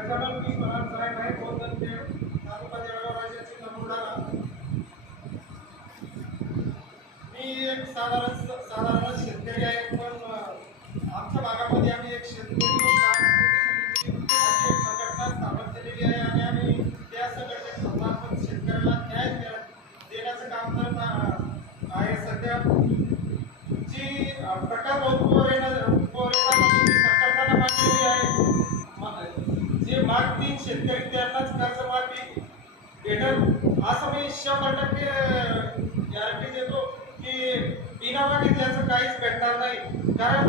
गजानन मी परार साहेब आहे, गोंदनखेड तालुका जळगाव राज्याचे नमुडारा. मी एक साधारण शेतकरी आहे, पण आमच्या भागामध्ये आम्ही एक शेतकरी अशी एक संघटना स्थापन केलेली आहे आणि आम्ही त्या संघटनेमार्फत शेतकऱ्याला न्याय देण्याचं काम करत आहे. सध्या जी प्रकाश संकल्पना मांडलेली आहे, जे माग 3 शेतकरी त्यांनाच कर्जमाफी भेटल असं मी 100% गॅरंटी देतो की बिना मागितल्याचं काहीच भेटणार नाही. कारण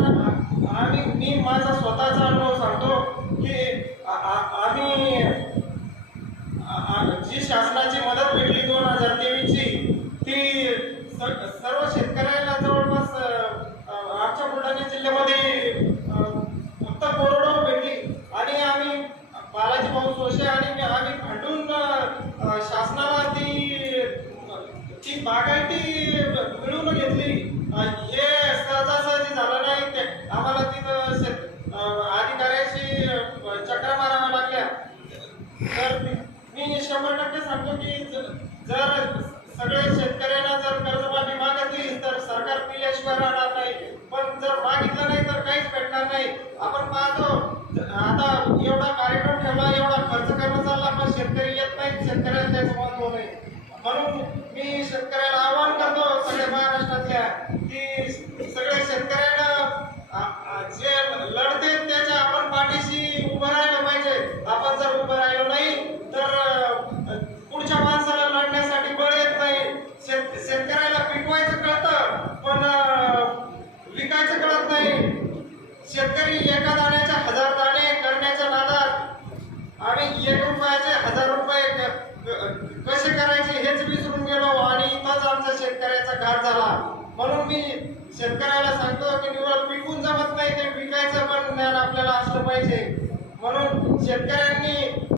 मी माझा स्वतःचा अनुभव सांगतो की आम्ही जी शासनाची मदत भेटली 2023 ची, ती सर्व शेतकऱ्यांना जवळपास आमच्या बुलढाणा जिल्ह्यामध्ये फक्त कोरडवाहू भेटली आणि आम्ही बालाजी भाऊ सोशे आणि आम्ही भांडून शासनाला ती बागायती मिळवून घेतली. हे सहजासहजी झालं नाही. आम्हाला तिथं अधिकाऱ्याशी चक्रा माराव्या लागल्या. तर मी 100% सांगतो की जर सगळे शेतकऱ्यांना जर कर्जमाफी मागितली तर सरकार दिल्याशिवाय राहणार नाही, पण जर मागितलं नाही तर काहीच भेटणार नाही. आपण पाहतो आता एवढा कार्यक्रम ठेवला, एवढा खर्च करणं चालला, पण शेतकरी येत नाही, शेतकऱ्याला त्याचं महत्व नाही. म्हणून मी शेतकऱ्याला आवाहन करतो सगळ्या महाराष्ट्रातल्या की सगळ्या शेतकऱ्यांना जे लढते त्याच्या आपण पाठीशी उभं राहिलं पाहिजे. आपण जर उभं राहिलो नाही तर पुढच्या माणसाला लढण्यासाठी बळ येत नाही. शेतकऱ्याला पिकवायचं कळतं पण विकायचं कळत नाही. शेतकरी एका दाण्याच्या 1000 दाणे करण्याच्या नादात आम्ही 1 रुपयाचे 1000 रुपये कसे करायचे हेच विसरून गेलो आणि इथंच आमचा शेतकऱ्याचा घात झाला. म्हणून मी शेतकऱ्याला सांगतो की निवड पिकून जमत नाही, ते विकायचं पण ज्ञान आपल्याला असलं पाहिजे. म्हणून शेतकऱ्यांनी